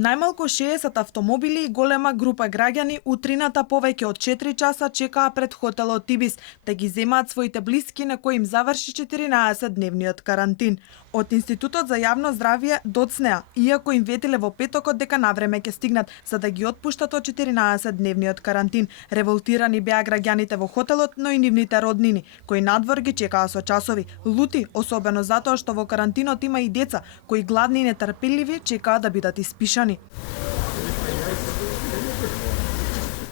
Најмалку 60 автомобили и голема група граѓани утрината повеќе од 4 часа чекаа пред хотелот Ибис да ги земаат своите блиски на кои им заврши 14-дневниот карантин. Од Институтот за јавно здравје доцнеа, иако им ветиле во петокот дека навреме ќе стигнат за да ги отпуштат од 14-дневниот карантин. Револтирани беа граѓаните во хотелот, но и нивните роднини, кои надвор ги чекаа со часови. Лути, особено затоа што во карантинот има и деца, кои гладни и нетрпеливи чекаат да бидат испишани.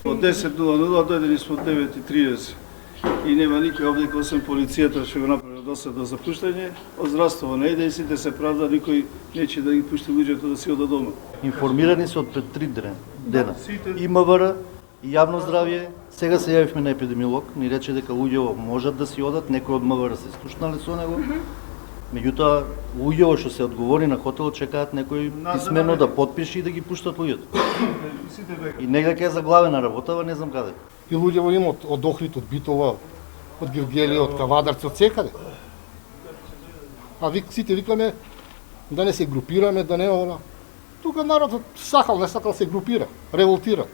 Од 10:00 дојдени сме од 9:30 и нема никој овде освен полицијата што го направи досадно запуштање. Од здравство не иде и сите се правда, никој нече да ги пушти луѓето да си одат дома. Информирани се од пред 3 дена. И МВР, и јавно здравје. Сега се јавивме на епидемиолог, ни рече дека луѓето можат да си одат, некои од МВР се слушнале со него. Меѓутоа, луѓето што се одговори на хотелот чекаат некој писмено да потпише и да ги пуштат луѓето. И негде ќе е заглавена работава, не знам каде. И луѓе има од Охрид, од Битола, од Гилгелија, од Кавадарци, од секаде. А сите викаме да не се групираме, да не она. Тука народот сакал, не сакал се групира, револтира.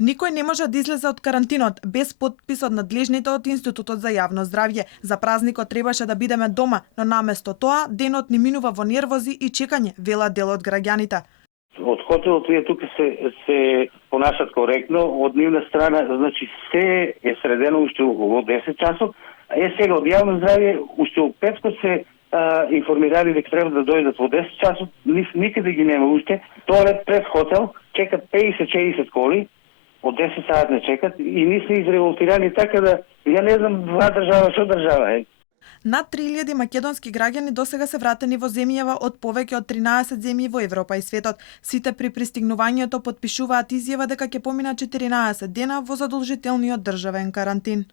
Никој не може да излезе од карантинот без подпис од надлежните од Институтот за јавно здравје. За празникот требаше да бидеме дома, но наместо тоа денот ни минува во нервози и чекање, вела дел од граѓаните. Од хотелот вие тука се понашат коректно, од нивна страна, значи се е средено уште околу 10 часов, сега од јавно здравје уште од петкот се информирали дека треба да дојдат во 10 часов, никаде ги нема уште. Тоалет пред хотел, чекат 50-40 коли, од 10 саат не чекат и не се изреволтирани, така да ја не знам два држава што држава е. Над 3000 македонски граѓани досега се вратени во земјава од повеќе од 13 земји во Европа и светот. Сите при пристигнувањето потпишуваат изјава дека ќе поминат 14 дена во задолжителниот државен карантин.